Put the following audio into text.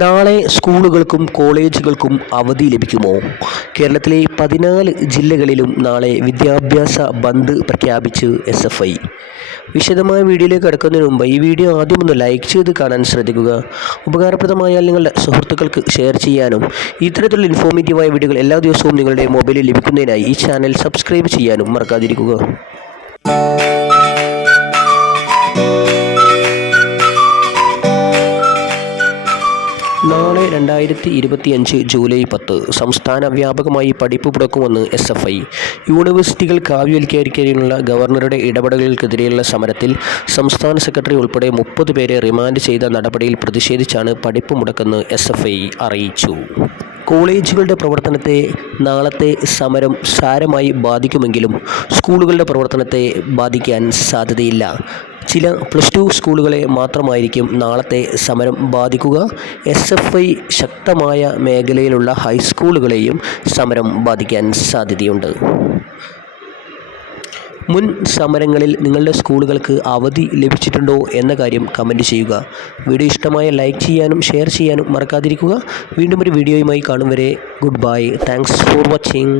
നാളെ സ്കൂളുകൾക്കും കോളേജുകൾക്കും അവധി ലഭിക്കുമോ? കേരളത്തിലെ പതിനാല് ജില്ലകളിലും നാളെ വിദ്യാഭ്യാസ ബന്ദ് പ്രഖ്യാപിച്ച് എസ് എഫ് ഐ. വിശദമായ വീഡിയോയിലേക്ക് കടക്കുന്നതിന് മുമ്പ് ഈ വീഡിയോ ആദ്യം ഒന്ന് ലൈക്ക് ചെയ്ത് കാണാൻ ശ്രദ്ധിക്കുക. ഉപകാരപ്രദമായാൽ നിങ്ങളുടെ സുഹൃത്തുക്കൾക്ക് ഷെയർ ചെയ്യാനും ഇത്തരത്തിലുള്ള ഇൻഫോർമേറ്റീവായ വീഡിയോകൾ എല്ലാ ദിവസവും നിങ്ങളുടെ മൊബൈലിൽ ലഭിക്കുന്നതിനായി ഈ ചാനൽ സബ്സ്ക്രൈബ് ചെയ്യാനും മറക്കാതിരിക്കുക. നാളെ രണ്ടായിരത്തി ഇരുപത്തിയഞ്ച് ജൂലൈ പത്ത് സംസ്ഥാന വ്യാപകമായി പഠിപ്പ് മുടക്കുമെന്ന് എസ് എഫ് ഐ. യൂണിവേഴ്സിറ്റികൾ കാവ്യവൽക്കരിക്കാനുള്ള ഗവർണറുടെ ഇടപെടലുകൾക്കെതിരെയുള്ള സമരത്തിൽ സംസ്ഥാന സെക്രട്ടറി ഉൾപ്പെടെ മുപ്പത് പേരെ റിമാൻഡ് ചെയ്ത നടപടിയിൽ പ്രതിഷേധിച്ചാണ് പഠിപ്പ് മുടക്കെന്ന് എസ് എഫ് ഐ അറിയിച്ചു. കോളേജുകളുടെ പ്രവർത്തനത്തെ നാളത്തെ സമരം സാരമായി ബാധിക്കുമെങ്കിലും സ്കൂളുകളുടെ പ്രവർത്തനത്തെ ബാധിക്കാൻ സാധ്യതയില്ല. ചില പ്ലസ് ടു സ്കൂളുകളെ മാത്രമായിരിക്കും നാളത്തെ സമരം ബാധിക്കുക. എസ് എഫ് ഐ ശക്തമായ മേഖലയിലുള്ള ഹൈസ്കൂളുകളെയും സമരം ബാധിക്കാൻ സാധ്യതയുണ്ട്. മുൻ സമരങ്ങളിൽ നിങ്ങളുടെ സ്കൂളുകൾക്ക് അവധി ലഭിച്ചിട്ടുണ്ടോ എന്ന കാര്യം കമന്റ് ചെയ്യുക. വീഡിയോ ഇഷ്ടമായ ലൈക്ക് ചെയ്യാനും ഷെയർ ചെയ്യാനും മറക്കാതിരിക്കുക. വീണ്ടും ഒരു വീഡിയോയുമായി കാണും വരെ. Good bye thanks for watching